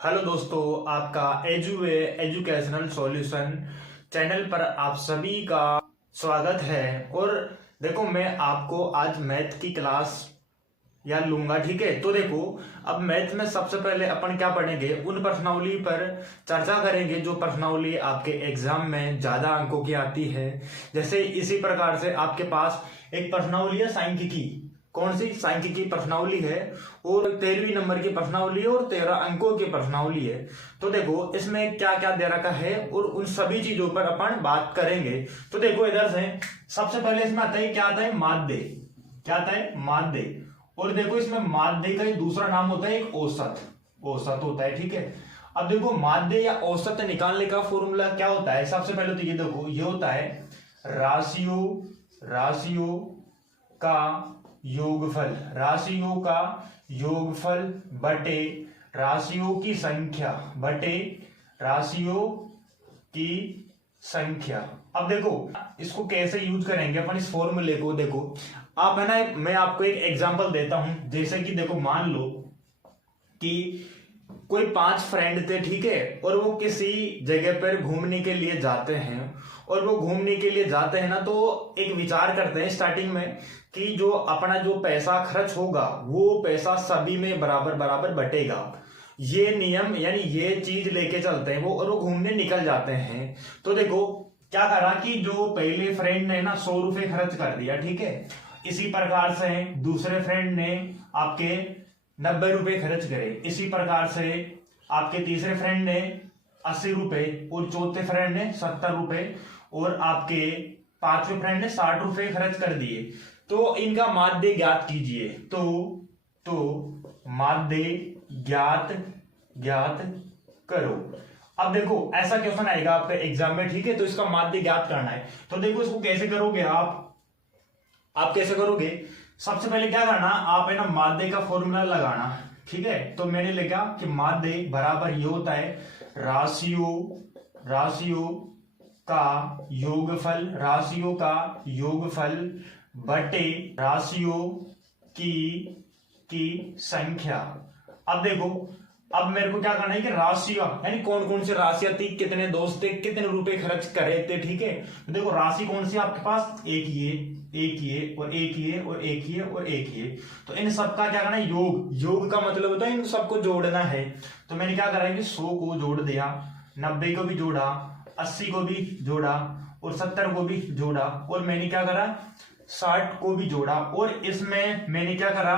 Hello दोस्तों, आपका educational solution channel पर आप सभी का स्वागत है। और देखो, मैं आपको आज मैथ की क्लास लूंगा। ठीक है, तो देखो, अब मैथ में सबसे पहले अपन क्या पढ़ेंगे, उन प्रश्नावली पर चर्चा करेंगे जो प्रश्नावली आपके एग्जाम में ज्यादा अंकों की आती है। जैसे इसी प्रकार से आपके पास एक प्रश्नावली है सांख्यिकी। कौन सी? सांख्यिकी प्रश्नावली है, और 13वीं नंबर की प्रश्नावली है और 13 अंकों की प्रश्नावली है। तो देखो, इसमें क्या क्या दे रखा है और उन सभी चीजों पर अपन बात करेंगे। तो देखो, इधर से सबसे पहले इसमें आता है, क्या आता है? माध्य। क्या आता है? माध्य। और देखो, इसमें माध्य का दूसरा नाम होता है एक औसत। औसत होता है। ठीक है, अब देखो, माध्य या औसत निकालने का फॉर्मूला क्या होता है? सबसे पहले तो ये देखो, ये होता है राशियों का योगफल। राशियों का योगफल बटे राशियों की संख्या बटे राशियों की संख्या। अब देखो, इसको कैसे यूज करेंगे अपन इस फॉर्मूले को। देखो, आप है ना, मैं आपको एक एग्जांपल देता हूं। जैसे कि देखो, मान लो कि कोई 5 फ्रेंड थे। ठीक है, और वो किसी जगह पर घूमने के लिए जाते हैं। और वो घूमने के लिए जाते हैं ना, तो एक विचार करते हैं स्टार्टिंग में कि जो अपना जो पैसा खर्च होगा वो पैसा सभी में बराबर बराबर बटेगा। ये नियम ये चीज लेके चलते हैं वो, और वो घूमने निकल जाते हैं। तो देखो, क्या करा कि जो पहले फ्रेंड ने ना 100 रुपए खर्च कर दिया। ठीक है, इसी प्रकार से दूसरे फ्रेंड ने आपके 90 रुपए खर्च करे। इसी प्रकार से आपके तीसरे फ्रेंड ने 80 रुपए, और चौथे फ्रेंड ने 70 रुपए, और आपके पांचवें फ्रेंड ने 60 रुपए खर्च कर दिए। तो इनका माध्य ज्ञात कीजिए। तो माध्य ज्ञात करो। अब देखो, ऐसा क्वेश्चन आएगा आपके एग्जाम में। ठीक है, तो इसका माध्य ज्ञात करना है। तो देखो, इसको कैसे करोगे आप कैसे करोगे? सबसे पहले क्या करना, आप है ना माध्य का फॉर्मूला लगाना। ठीक है, तो मैंने लिखा कि माध्य बराबर ये होता है राशियों का योगफल बटे राशियों की संख्या। अब देखो, अब मेरे को क्या करना है कि राशियां कौन कौन सी राशियां थी, कितने दोस्त थे, कितने रुपए खर्च करे थे। ठीक है, तो देखो, राशि कौन सी आपके पास? एक ये और एक ये और एक ये और एक ये। तो इन सबका क्या करना है? योग का मतलब होता है इन सबको जोड़ना है। तो मैंने क्या करा है कि 100 को जोड़ दिया, 90 को भी जोड़ा, 80 को भी जोड़ा, और 70 को भी जोड़ा, और मैंने क्या करा? 60 को भी जोड़ा। और इसमें मैंने क्या करा?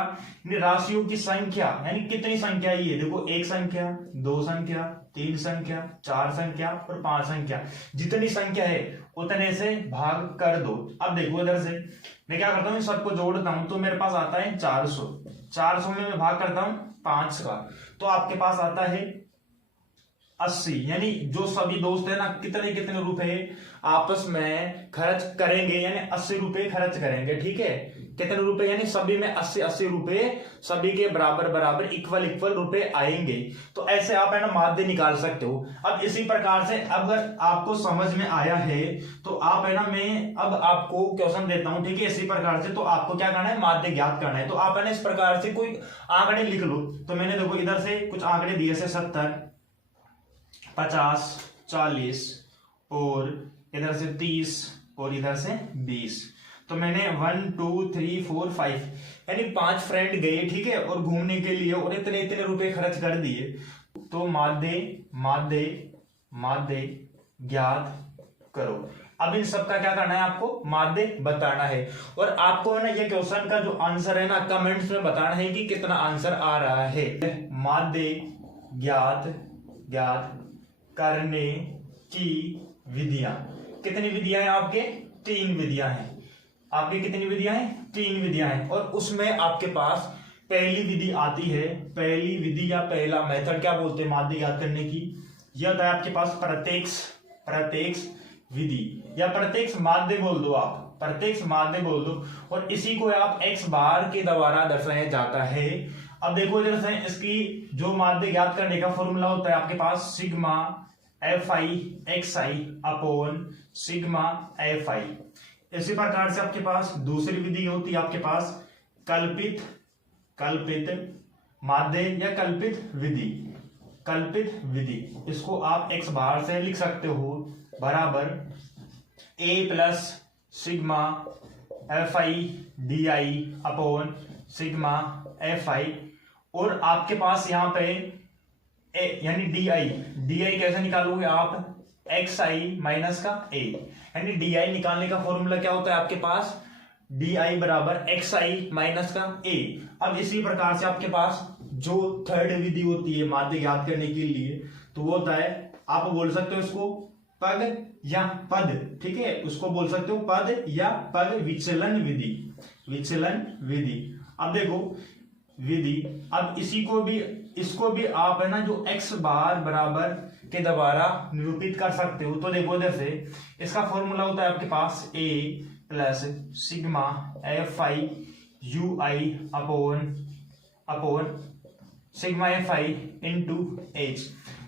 राशियों की संख्या कितनी संख्या ये देखो, 1 संख्या, 2 संख्या, 3 संख्या, 4 संख्या और 5 संख्या। जितनी संख्या है उतने से भाग कर दो। अब देखो, इधर से मैं क्या करता हूँ, सबको जोड़ता हूं, तो मेरे पास आता है 400। 400 में मैं भाग करता हूं 5 का, तो आपके पास आता है 80। जो सभी दोस्त है ना, कितने कितने रुपए आपस में खर्च करेंगे, 80 रुपए खर्च करेंगे। ठीक है, कितने रुपए? सभी में 80 रुपए, सभी के बराबर बराबर इक्वल रुपए आएंगे। तो ऐसे आप है ना माध्य निकाल सकते हो। अब इसी प्रकार से अगर आपको समझ में आया है तो आप है ना, मैं अब आपको क्वेश्चन देता हूं। ठीक है, इसी प्रकार से तो आपको क्या करना है? माध्य ज्ञात करना है। तो आप है ना इस प्रकार से कोई आंकड़े लिख लो। तो मैंने देखो इधर से कुछ आंकड़े दिए से 70, 50, 40, और इधर से 30, और इधर से 20। तो मैंने 1 2 3 4 5 5 फ्रेंड गए। ठीक है, और घूमने के लिए, और इतने इतने रुपए खर्च कर दिए। तो माध्य ज्ञात करो। अब इन सब का क्या करना है? आपको माध्य बताना है। और आपको है ना ये क्वेश्चन का जो आंसर है ना, कमेंट्स में बताना है कि कितना आंसर आ रहा है। माध्य ज्ञात करने की विधियां। कितनी विधियां हैं आपके? 3 विधियां हैं। आपकी कितनी विधियां हैं? 3 विधियां हैं। और उसमें आपके पास पहली विधि आती है, पहली विधि या पहला मेथड क्या बोलते हैं माध्य ज्ञात करने की? यह होता है आपके पास प्रत्यक्ष विधि, या प्रत्यक्ष माध्य बोल दो। आप प्रत्यक्ष माध्य बोल दो, और इसी को आप x बार के द्वारा दर्शाया जाता है। अब देखो, इधर से इसकी जो माध्य ज्ञात करने का फॉर्मूला होता है आपके पास, sigma fi xi upon sigma fi। इसी प्रकार से आपके पास दूसरी विधि होती है आपके पास कल्पित माध्य या कल्पित विधि। कल्पित विधि, इसको आप x बाहर से लिख सकते हो बराबर a plus sigma f i d i upon sigma f आई, और आपके पास यहाँ पे यानी डी आई कैसे निकालोगे आप, एक्स आई माइनस का ए, यानी डी आई निकालने का फॉर्मूला क्या होता है आपके पास, डी आई बराबर एक्स आई माइनस का ए। अब इसी प्रकार से आपके पास जो थर्ड विधि होती है माध्य ज्ञात करने के लिए, तो वो होता है, आप बोल सकते हो इसको पद या पद, ठीक है, उसको बोल सकते हो पद या पद विचलन विधि, विचलन विधि। अब देखो विधि, अब इसको भी आप है ना जो x बार बराबर के द्वारा निरूपित कर सकते हो। तो देखो जैसे इसका फॉर्मूला होता है आपके पास a plus sigma f I you I upon sigma f I into H.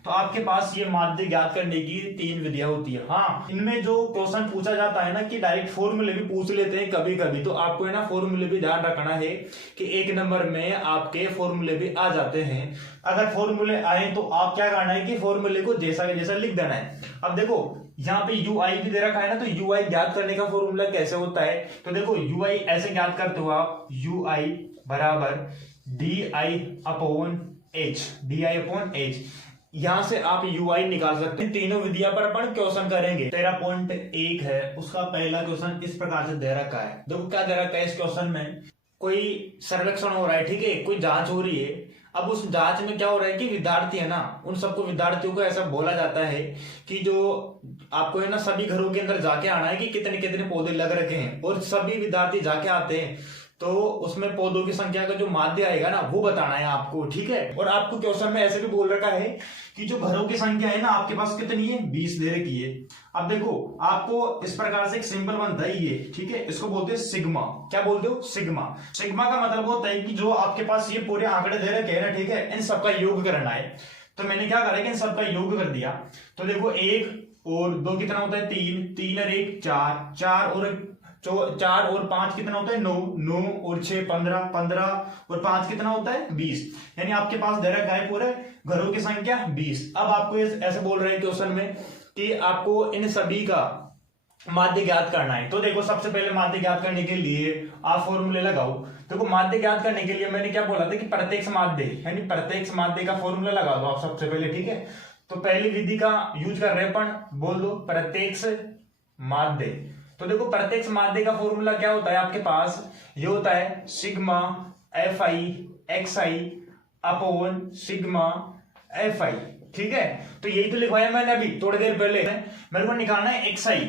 तो आपके पास ये माध्य ज्ञात करने की 3 विधियां होती है। हाँ, इनमें जो क्वेश्चन पूछा जाता है ना कि डायरेक्ट फॉर्मूले भी पूछ लेते हैं कभी कभी, तो आपको है ना फॉर्मूले भी ध्यान रखना है कि 1 नंबर में आपके फॉर्मूले भी आ जाते हैं। अगर फॉर्मूले आए तो आप क्या करना है कि फॉर्मूले को जैसा जैसा लिख देना है। अब देखो यहाँ पे यू आई भी दे रखा है ना, तो यू आई ज्ञात करने का फॉर्मूला कैसे होता है, तो देखो यू आई ऐसे ज्ञात करते हो आप, यू आई बराबर डी आई अपॉन एच, यहां से आप यू आई निकाल सकते हैं। तीनों विधियां पर अपन क्वेश्चन करेंगे। 13.1 है उसका पहला क्वेश्चन इस प्रकार से दे रखा है। देखो क्या दे रखा है इस क्वेश्चन में, कोई सर्वेक्षण हो रहा है, ठीक है, कोई जांच हो रही है। अब उस जांच में क्या हो रहा है कि विद्यार्थी है ना, उन सबको विद्यार्थियों को ऐसा बोला जाता है कि जो आपको है ना सभी घरों के अंदर जाके आना है कि कितने कितने पौधे लग रखे हैं, और सभी विद्यार्थी जाके आते हैं तो उसमें पौधों की संख्या का जो माध्य आएगा ना वो बताना है आपको, ठीक है। और आपको क्वेश्चन में ऐसे भी बोल रखा है कि जो घरों की संख्या है ना आपके पास कितनी है, 20 दे रखी है। अब देखो आपको इस प्रकार से एक सिंबल बनता है ये, ठीक है, इसको बोलते हैं सिग्मा। क्या बोलते हो, सिग्मा। सिग्मा का मतलब होता है कि जो आपके पास ये पूरे आंकड़े दे रखे हैं ना, ठीक है, इन सबका योग करना है। तो मैंने क्या करा कि इन सबका योग कर दिया। तो देखो 1 और 2 कितना होता है, 3 और 1 4 4 और 5 कितना होता है, 9 और 6 15 और 5 कितना होता है, 20। यानी आपके पास दे रखा है पूरे घरों की संख्या 20। अब आपको ऐसे बोल रहे हैं क्वेश्चन में कि आपको इन सभी का माध्य ज्ञात करना है। तो देखो सबसे पहले माध्य ज्ञात करने के लिए आप फॉर्मूले लगाओ। देखो माध्य ज्ञात करने के लिए मैंने क्या बोला था कि प्रत्यक्ष माध्य, यानी प्रत्यक्ष माध्य का फॉर्मूला लगा दो आप सबसे पहले, ठीक है। तो पहली विधि का यूज कर रहे हैं अपन, बोल दो प्रत्यक्ष माध्य। तो देखो प्रत्यक्ष माध्य का फॉर्मूला क्या होता है आपके पास, ये होता है sigma f I x I upon sigma f i, ठीक है। तो यही तो लिखवाया मैंने अभी थोड़ी देर पहले। मेरे को निकालना है एक्स आई।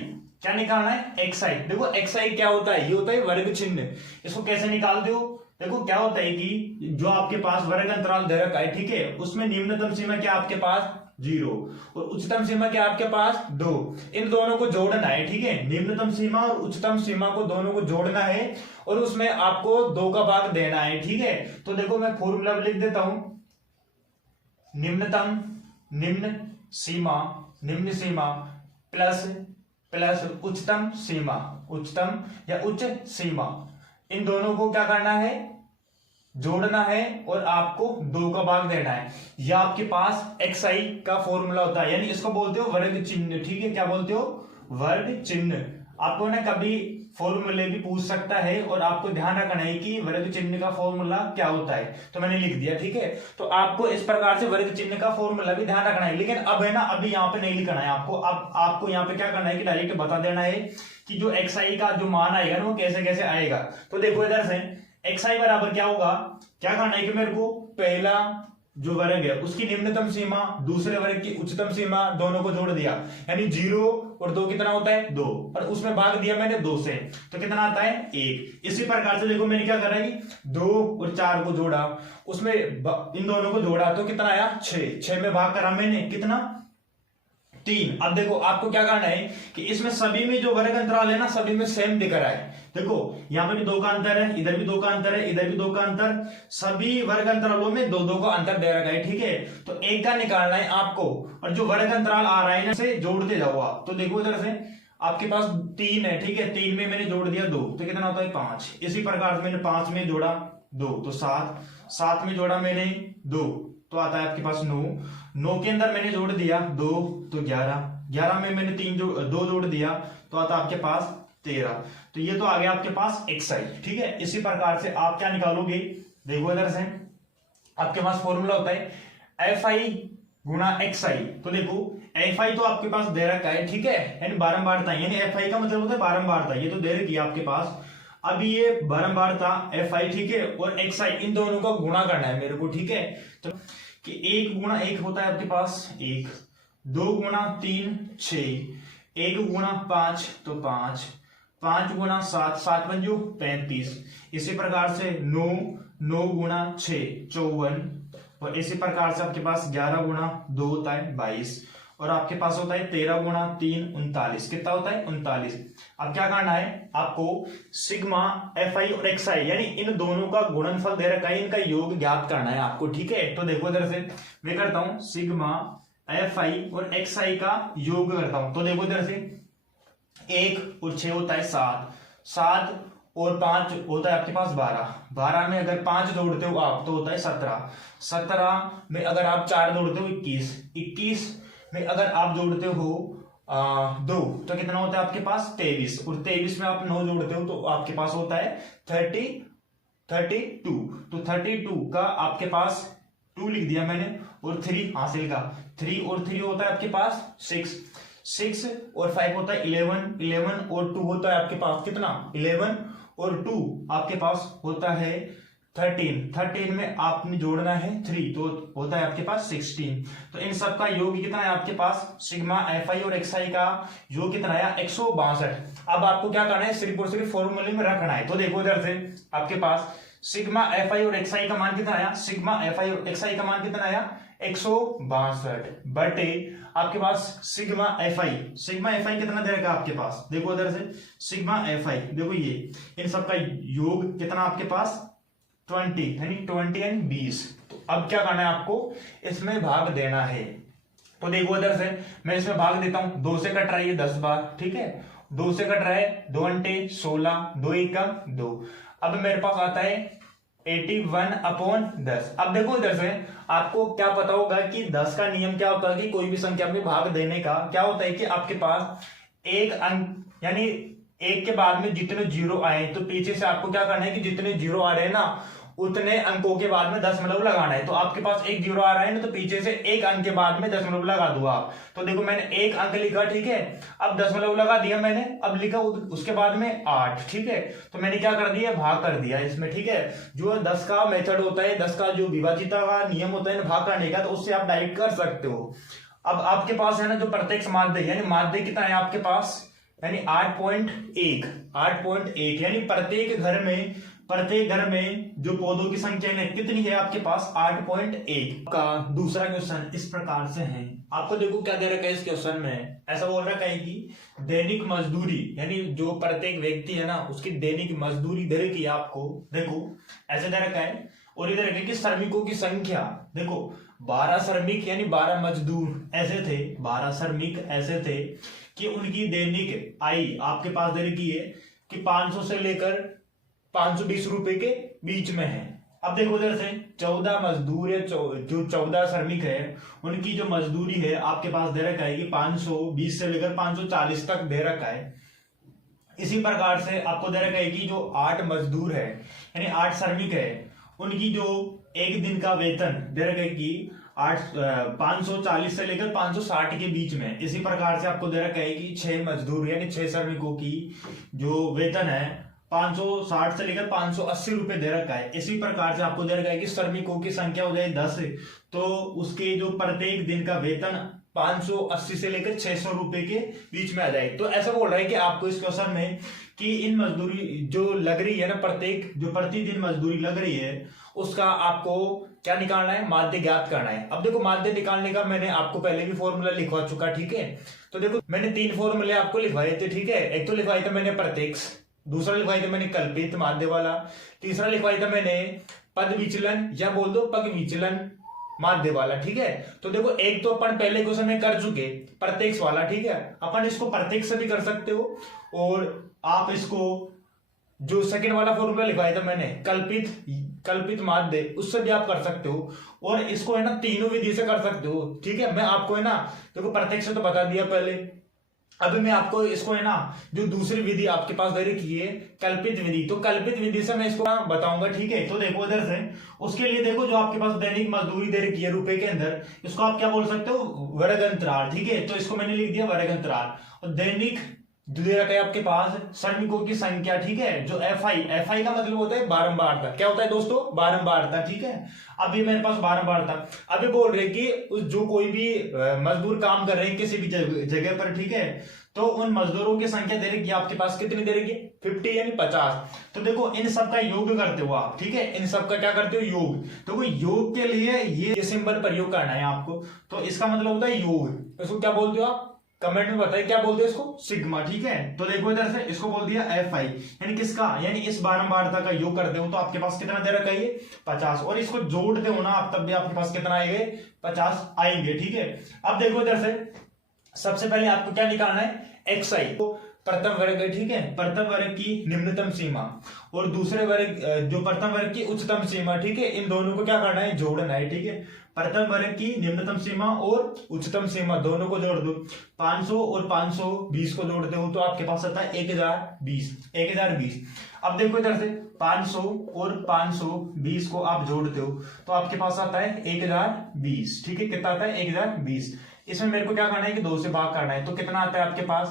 क्या निकालना है, एक्स आई। देखो एक्स आई क्या होता है, ये होता है वर्ग चिन्ह। इसको कैसे निकालते हो, देखो क्या होता है कि जो आपके पास वर्ग अंतराल दे रखा है, ठीक है, उसमें निम्नतम सीमा क्या आपके पास 0 और उच्चतम सीमा क्या आपके पास 2। इन दोनों को जोड़ना है, ठीक है, निम्नतम सीमा और उच्चतम सीमा को दोनों को जोड़ना है और उसमें आपको 2 का भाग देना है, ठीक है। तो देखो मैं फॉर्मूला लिख देता हूं, निम्न सीमा प्लस उच्चतम या उच्च सीमा, इन दोनों को क्या करना है, जोड़ना है और आपको 2 का भाग देना है। यह आपके पास एक्स आई का फॉर्मूला होता है, यानी इसको बोलते हो वर्ग चिन्ह, ठीक है। क्या बोलते हो, वर्ग चिन्ह। आपको ना कभी फॉर्मूले भी पूछ सकता है और आपको ध्यान रखना है कि वर्ग चिन्ह का फॉर्मूला क्या होता है। तो मैंने लिख दिया, ठीक है। तो आपको इस प्रकार से वर्ग चिन्ह का फॉर्मूला भी ध्यान रखना है, लेकिन अब है ना अभी यहाँ पे नहीं लिखना है आपको। अब आपको यहाँ पे क्या करना है कि डायरेक्ट बता देना है कि जो एक्स आई का जो मान आएगा ना वो कैसे कैसे आएगा। तो देखो इधर से एक्स आई बराबर क्या होगा, क्या करना है कि मेरे को पहला जो वर्ग है उसकी निम्नतम सीमा, दूसरे वर्ग की उच्चतम सीमा, दोनों को जोड़ दिया, यानी 0 और 2 कितना होता है 2, और उसमें भाग दिया मैंने 2 से, तो कितना आता है 1। इसी प्रकार से देखो मैंने क्या करा है कि 2 और 4 को जोड़ा, उसमें इन दोनों को जोड़ा तो कितना आया 6 में भाग करा मैंने कितना 3। अब देखो आपको क्या करना है कि इसमें सभी में जो वर्ग अंतराल है ना सभी में सेम दिख रहा है। देखो यहाँ पे भी 2 का अंतर है, इधर भी 2 का अंतर है, इधर भी 2 का अंतर, सभी वर्ग अंतरालों में 2 का अंतर दे रखा है, ठीक है। तो 1 का निकालना है आपको, और जो वर्ग अंतराल आ रहा है ना से जोड़ते जाओ आप। तो देखो इधर से आपके पास 3 है, ठीक है, 3 में मैंने जोड़ दिया 2, तो कितना होता है 5। इसी प्रकार से मैंने 5 में जोड़ा 2 तो 7 में जोड़ा मैंने 2 तो आता है आपके पास 9 9 के अंदर मैंने जोड़ दिया 2 तो 11, 11 में मैंने 2 जोड़ दिया तो आता आपके पास 13। तो ये तो आ गया आपके पास xi, ठीक है। इसी प्रकार से आप क्या निकालोगे, देखो इधर से आपके पास फॉर्मूला होता है fi गुणा xi। तो देखो fi तो आपके पास दे रखा है, ठीक है, यानी बारंबारता, यानी fi का मतलब होता है बारंबारता, ये तो दे रखी है आपके पास। अब ये बारंबारता fi, ठीक है, और xi इन दोनों का गुणा करना है मेरे को, ठीक है। तो कि 1 गुणा 1 होता है आपके पास 1, 2 गुणा 3 6, 1 गुणा 5 तो 5, 5 गुणा 7, 7 पंजो 35। इसी प्रकार से 9, 9 गुणा 6 54, और इसी प्रकार से आपके पास 11 गुणा 2 होता है 22, और आपके पास होता है 13 गुणा 3 39। कितना होता है 39। अब क्या करना है आपको, सिग्मा fi और xi यानी इन दोनों का गुणनफल दे रखा है, इनका योग ज्ञात करना है आपको, ठीक है। तो देखो इधर से मैं करता हूं सिग्मा fi और xi का योग करता हूं। तो देखो इधर से 1 और 6 होता है 7, 7 और 5 होता है आपके पास 12, 12 में अगर 5 जोड़ते हो आप तो होता है 17, 17 में अगर आप 4 जोड़ते हो 21, 21 में अगर आप जोड़ते हो 2 तो कितना होता है आपके पास 23, और 23 में आप 9 जोड़ते हो तो आपके पास होता है 32। तो 32 का आपके पास 2 लिख दिया मैंने, और 3 हासिल का 3 और 3 होता है आपके पास 6, 6 और 5 होता है 11, 11 और 2 होता है आपके पास कितना 11, और 2 आपके पास होता है 13, 13 में आपने जोड़ना है 3 तो होता है आपके पास 16। तो इन सब का योग कितना है आपके पास, सिग्मा fi और xi का योग कितना है 162। अब आपको क्या करना है, सिर्फ और सिर्फ फॉर्मूले में रखना है। तो देखो इधर से आपके पास सिग्मा fi और xi का मान कितना आया, सिग्मा fi और xi का मान कितना आया 162 बटे आपके पास सिग्मा fi कितना दे रखा आपके पास, देखो इधर से सिग्मा fi, देखो ये इन सब का योग कितना आपके पास 20, यानी 20 एंड 20। तो अब क्या करना है आपको, इसमें भाग देना है। तो देखो इधर से मैं इसमें भाग देता हूं, 2 से कट रहा है ये 10 बार, ठीक है, 2 से कट रहा है 2 अंटे 16, 2 एकम 2। अब मेरे पास आता है 81/10। अब देखो इधर से आपको क्या पता होगा कि 10 का नियम क्या होता है कि कोई भी संख्या में भाग देने का क्या होता है कि आपके पास एक अंक, यानी 1 के बाद में जितने जीरो आए तो पीछे से आपको क्या करना है कि जितने जीरो आ रहे हैं ना उतने अंकों के बाद में दशमलव लगाना है। तो आपके पास 1 जीरो आ रहा है ना तो पीछे से 1 अंक के बाद में दशमलव लगा दो आप। तो देखो मैंने 1 अंक लिखा, ठीक है, अब दशमलव लगा दिया मैंने, अब लिखा उसके बाद में 8, ठीक है, तो मैंने क्या कर दिया, भाग कर दिया इसमें, ठीक है। जो 10 का मेथड होता है, 10 का जो विभाजिता का नियम होता है ना भाग करने का, तो उससे आप डायरेक्ट कर सकते हो। अब आपके पास है ना जो प्रत्यक्ष माध्य, यानी माध्य कितना है आपके पास, यानी 8.1 यानी प्रत्येक घर में जो पौधों की संख्या है कितनी है आपके पास 8.1। का दूसरा क्वेश्चन इस प्रकार से है, आपको देखो क्या दे रखा है इस क्वेश्चन में, ऐसा बोल रखा है कि दैनिक मजदूरी, यानी जो प्रत्येक व्यक्ति है ना उसकी दैनिक मजदूरी दे रखी है आपको, देखो ऐसे दे रखा है, और इधर है कि श्रमिकों की संख्या, देखो 12 श्रमिक यानी 12 मजदूर ऐसे थे, 12 श्रमिक ऐसे थे कि उनकी दैनिक आय आपके पास दे रखी है कि 500 से लेकर 520 रुपए के बीच में है। अब देखो इधर से 14 मजदूर है, जो 14 श्रमिक है उनकी जो मजदूरी है आपके पास दे रखा है कि 520 से लेकर 540 तक दे रखा है। इसी प्रकार से आपको दे रखा है कि जो 8 मजदूर है यानी 8 श्रमिक है उनकी जो एक दिन का वेतन दे रखा है कि 540 से लेकर 560 के बीच में। इसी प्रकार से आपको दे रखा है कि 6 मजदूर यानी 6 श्रमिकों की जो वेतन है 560 से लेकर 580 रुपए दे रखा है। इसी प्रकार से आपको दे रखा है कि श्रमिकों की संख्या हो जाए 10 तो उसके जो प्रत्येक दिन का वेतन 580 से लेकर 600 रुपए के बीच में आ जाए। तो ऐसा बोल रहा है कि आपको इस क्वेश्चन में कि इन मजदूरी जो लग रही है ना, प्रत्येक जो प्रतिदिन मजदूरी लग रही है उसका आपको क्या निकालना है, माध्य ज्ञात करना है। अब देखो माध्य निकालने का मैंने आपको पहले भी फॉर्मूला लिखवा चुका, ठीक है। तो देखो मैंने 3 फॉर्मूले आपको लिखवाए थे, ठीक है। एक तो लिखवाया था मैंने प्रत्यक्ष, दूसरा लिखवाया था मैंने कल्पित माध्य वाला, तीसरा लिखवाया था मैंने पद विचलन या बोल दो पग विचलन माध्य वाला, ठीक है। तो देखो एक तो अपन पहले क्वेश्चन में कर चुके प्रत्यक्ष वाला, ठीक है। अपन इसको प्रत्यक्ष से भी कर सकते हो और आप इसको जो सेकंड वाला फॉर्मूला लिखवाया था मैंने कल्पित माध्य उससे भी आप कर सकते हो, और इसको है ना तीनों विधि से कर सकते हो। ठीक है, मैं आपको है ना देखो प्रत्यक्ष तो बता दिया पहले, अभी मैं आपको इसको है ना जो दूसरी विधि आपके पास दे रखी है कल्पित विधि, तो कल्पित विधि से मैं इसको बताऊंगा। ठीक है, तो देखो इधर से उसके लिए देखो जो आपके पास दैनिक मजदूरी दे रखी है रुपए के अंदर, इसको आप क्या बोल सकते हो, वर्ग अंतराल। ठीक है, तो इसको मैंने लिख दिया वर्ग अंतराल। और दैनिक जो दे रखा है आपके पास श्रमिकों की संख्या। ठीक है, जो एफ आई का मतलब होता है बारंबारता। क्या होता है दोस्तों, बारंबारता। ठीक है, अभी मेरे पास बारंबारता, अभी बोल रहे कि उस जो कोई भी मजदूर काम कर रहे हैं किसी भी जगह पर, ठीक है, तो उन मजदूरों की संख्या दे रही है आपके पास, कितनी दे रही है 50 यानी 50। तो देखो इन सब का योग करते हो आप। ठीक है, इन सब का क्या करते हो, योग। तो योग के लिए ये सिंबल प्रयोग करना है आपको, तो इसका मतलब होता है योग। इसको क्या बोलते हो आप, कमेंट में बताइए क्या बोलते हैं इसको, सिग्मा। ठीक है, तो देखो इधर से इसको बोल दिया एफ आई, यानी किसका, यानी इस बारंबारता का योग करते हो तो आपके पास कितना दे रखा है ये 50, और इसको जोड़ते हो ना आप तब भी आपके पास कितना आएंगे 50 आएंगे। ठीक है, अब देखो इधर से सबसे पहले आपको क्या निकालना है, एक्स आई। तो प्रथम वर्ग है, ठीक है, प्रथम वर्ग की निम्नतम सीमा और दूसरे वर्ग जो प्रथम वर्ग की उच्चतम सीमा। ठीक है, इन दोनों को क्या करना है, जोड़ना है। ठीक है, प्रथम वर्ग की निम्नतम सीमा और उच्चतम सीमा दोनों को जोड़ दो, 500 और 520 को जोड़ते हो तो आपके पास आता है 1020। अब देखो इधर से 500 और 520 को आप जोड़ते हो तो आपके पास आता है 1020। ठीक है, कितना आता है 1020। इसमें मेरे को क्या करना है कि 2 से भाग करना है, तो कितना आता है आपके पास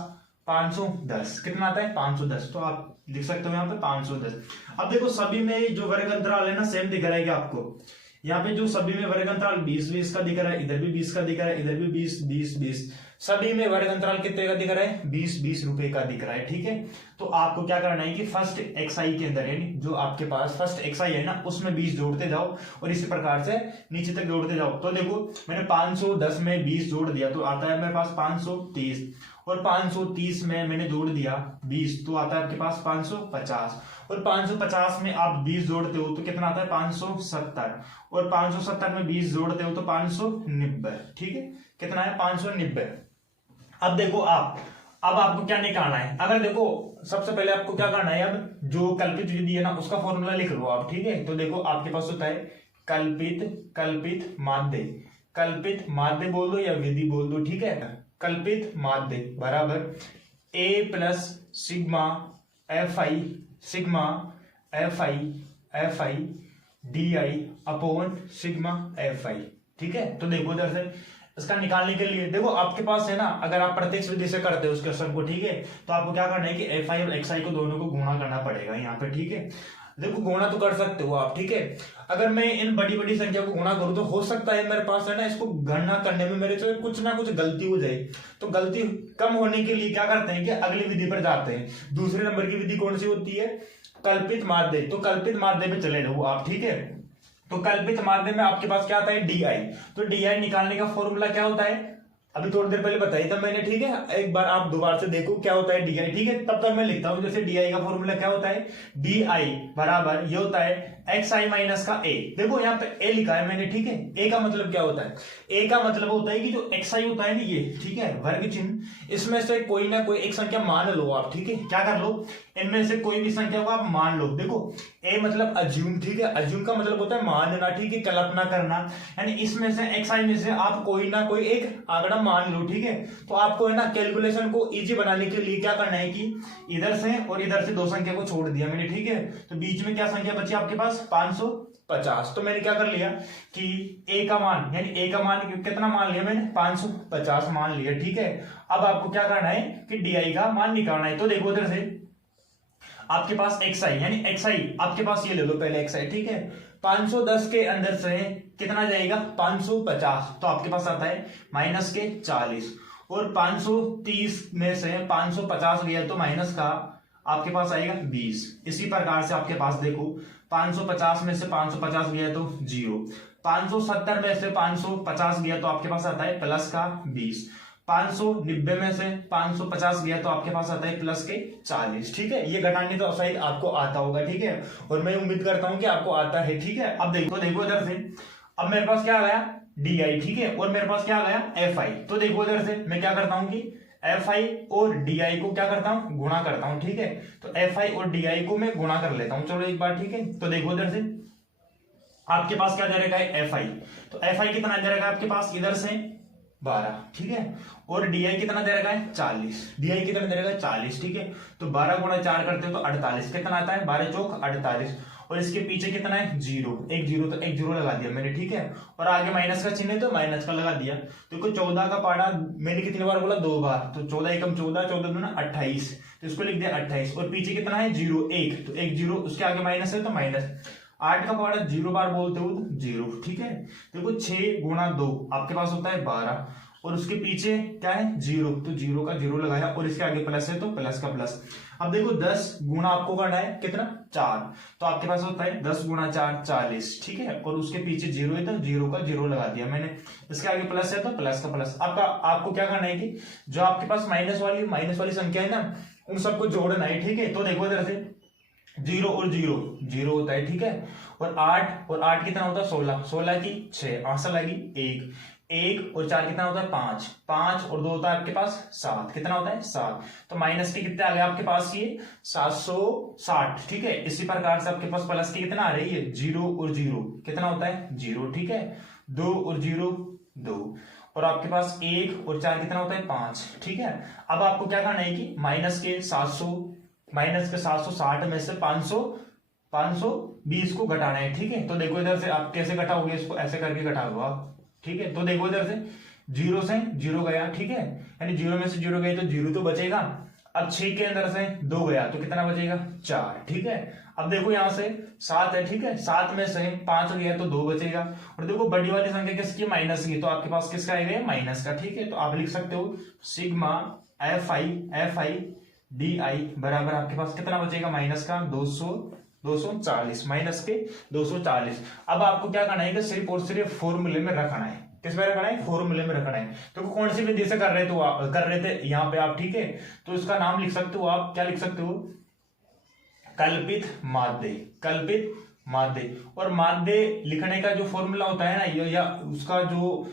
510। कितना आता है 510, तो आप लिख सकते हो यहाँ पे 510। अब देखो सभी में जो वर्ग अंतराल है ना सेम दिख रहा है आपको, यहाँ पे जो सभी में वर्ग अंतराल 20-20 का दिख रहा है, इधर भी 20 का दिख रहा है, इधर भी 20-20-20, सभी में वर्ग अंतराल कितने का दिख रहा है, 20-20 रुपए का दिख रहा है। ठीक है, तो आपको क्या करना है कि फर्स्ट एक्स आई के अंदर यानी जो आपके पास फर्स्ट एक्स आई है ना उसमें 20 जोड़ते जाओ और इसी प्रकार से नीचे तक जोड़ते जाओ। तो देखो मैंने 510 में 20 जोड़ दिया तो आता है मेरे पास 530, और 530 में मैंने जोड़ दिया 20 तो आता है आपके पास 550, और 550 में आप 20 जोड़ते हो तो कितना आता है 570, और 570 में 20 जोड़ते हो तो 590। ठीक है, कितना है 590। अब देखो अब आपको क्या निकालना है, अगर देखो सबसे पहले आपको क्या करना है, अब जो कल्पित विधि है ना उसका फॉर्मूला लिख लो आप। ठीक है, तो देखो आपके पास होता है कल्पित माध्य बोल दो या विधि बोल दो। ठीक है, कल्पित माध्य बराबर a plus sigma f i d i upon sigma f i. ठीक है, तो देखो इधर से इसका निकालने के लिए देखो आपके पास है ना, अगर आप प्रत्यक्ष विधि से करते हो उस क्वेश्चन को, ठीक है, तो आपको क्या करना है कि एफ आई और एक्स आई को दोनों को गुणा करना पड़ेगा यहाँ पे। ठीक है, देखो गुणा तो कर सकते हो आप। ठीक है, अगर मैं इन बड़ी बड़ी संख्या को गुणा करूं तो हो सकता है मेरे पास है ना इसको गणना करने में मेरे से कुछ ना कुछ गलती हो जाए, तो गलती कम होने के लिए क्या करते हैं कि अगली विधि पर जाते हैं। दूसरे नंबर की विधि कौन सी होती है, कल्पित माध्य। तो कल्पित माध्य पे चले जाओ आप। ठीक है, तो कल्पित माध्य में आपके पास क्या आता है डी आई, तो डी आई निकालने का फॉर्मूला क्या होता है, अभी थोड़ी देर पहले बताई था मैंने। ठीक है, एक बार आप दोबारा से देखो क्या होता है डी आई। ठीक है, तब तक मैं लिखता हूं, जैसे डी आई का फॉर्मूला क्या होता है, डी आई बराबर ये होता है एक्स आई माइनस का ए। देखो यहाँ पे ए लिखा है मैंने। ठीक है, ए का मतलब क्या होता है, ए का मतलब होता है कि जो एक्स आई होता है ना ये, ठीक है, वर्ग चिन्ह, इसमें से कोई ना कोई एक संख्या मान लो आप। ठीक है, क्या कर लो, इनमें से कोई भी संख्या को आप मान लो। देखो ए मतलब अज्यूम। ठीक है, अज्यूम का मतलब होता है मानना। ठीक है, कल्पना करना, यानी इसमें से एक्स आई में से आप कोई ना कोई एक आंकड़ा मान लो। ठीक है, तो आपको है ना कैलकुलेशन को इजी बनाने के लिए क्या करना है कि इधर से और इधर से 2 संख्या को छोड़ दिया मैंने। ठीक है, तो बीच में क्या संख्या बची आपके पास 550, तो मैंने क्या कर लिया कि ए का मान, यानी ए का मान कितना मान लिया मैंने 550 मान लिया। ठीक है, अब आपको क्या करना है कि डी आई का मान निकालना है। तो देखो इधर से आपके पास एक्स आई, यानी एक्स आई आपके पास ये ले लो पहले एक्स आई। ठीक है, 510 के अंदर से कितना जाएगा 550, तो आपके पास आता है माइनस के 40, और 530 में से 550 गया तो माइनस का आपके पास आएगा 20। इसी प्रकार से आपके पास देखो 550 में से 550 गया तो 0, 570 में से 550 गया तो आपके पास आता है प्लस का 20, 590 में से 550 गया तो आपके पास आता है प्लस के 40। ठीक है, ये घटाने तो शायद आपको आता होगा। ठीक है, और मैं उम्मीद करता हूं कि आपको आता है। ठीक है, अब देखो इधर से अब मेरे पास क्या आ गया डी आई। ठीक है, और मेरे पास क्या आ गया एफ आई। तो देखो इधर से मैं क्या करता हूं कि एफ आई और डी आई को क्या करता हूं, गुणा करता हूं। ठीक है, तो एफ आई और डी आई को मैं गुणा कर लेता हूं। चलो एक बार। ठीक है, तो देखो इधर से आपके पास क्या दे रखा है एफ आई, तो एफ आई कितना दे रखा है आपके पास इधर से 12, ठीक है, और डी आई कितना दे रखा है 40, डी आई कितना दे रखा है 40, ठीक है, तो 12 गुणा 4 करते हो तो 48, कितना आता है 12 चौक 48, और इसके पीछे कितना है जीरो, एक जीरो, तो एक जीरो लगा दिया मैंने, ठीक है, और आगे माइनस का चिन्ह है तो माइनस का लगा दिया। तो 14 का पाड़ा मैंने कितनी बार बोला 2 बार, तो 14 एकम 14, 14 दूना 28, तो इसको लिख दिया 28, और पीछे कितना है जीरो, एक, तो एक जीरो, उसके आगे माइनस है तो माइनस, 8 का पाड़ा 0 बार बोलते हो तो 0, ठीक है, देखो 6 गुणा 2 आपके पास होता है 12, और उसके पीछे क्या है 0, तो 0 का 0 लगाया, और इसके आगे प्लस है तो प्लस का प्लस। अब देखो 10 गुणा आपको करना है कितना 4, तो आपके पास होता है 10 गुणा 4 40, ठीक है, और उसके पीछे 0 है तो 0 का 0 लगा दिया मैंने, इसके आगे प्लस है तो प्लस का प्लस। आपको क्या करना है कि जो आपके पास माइनस वाली संख्या है ना उन सबको जोड़ना है, ठीक है, तो देखो इधर से 0 और 0 0 होता है, ठीक है, और 8 कितना होता है 16, 16 की 6, आंसर लगी 1 और 4 कितना होता है 5 और 2 होता है आपके पास 7, कितना होता है 7, तो माइनस के कितने आ गए आपके पास ये 760, ठीक है। इसी प्रकार से आपके पास प्लस की कितना आ रही है 0 और 0 कितना होता है 0, ठीक है, 2 और 0 2, और आपके पास 1 और 4 कितना होता है 5, ठीक है। अब आपको क्या करना है कि माइनस के 760 में से 520 को घटाना है, ठीक है, तो देखो इधर से आप कैसे घटाओगे, इसको ऐसे करके घटा दो आप, ठीक है, तो देखो इधर से 0 से 0 गया, ठीक है, यानी 0 में से 0 गए तो 0 तो बचेगा। अब 6 के अंदर से 2 गया तो कितना बचेगा 4, ठीक है। अब देखो यहां से 7 है, ठीक है, 7 में से 5 गया तो 2 बचेगा, और देखो बड़ी वाली संख्या किसकी माइनस की, तो आपके पास किसका आएगा माइनस का, ठीक है, तो आप लिख सकते हो सिग्मा एफ आई डी आई बराबर आपके पास कितना बचेगा माइनस का 240, माइनस के 240। अब आपको क्या करना है कि सिर्फ और सिर्फ फॉर्मूले में रखना है, किस में रखना है फॉर्मूले में रखना है। तो कौन सी विधि से कर रहे थे यहाँ पे आप, ठीक है, तो इसका नाम लिख सकते हो आप, क्या लिख सकते हो कल्पित माध्य, और माध्य लिखने का जो फॉर्मूला होता है ना या उसका जो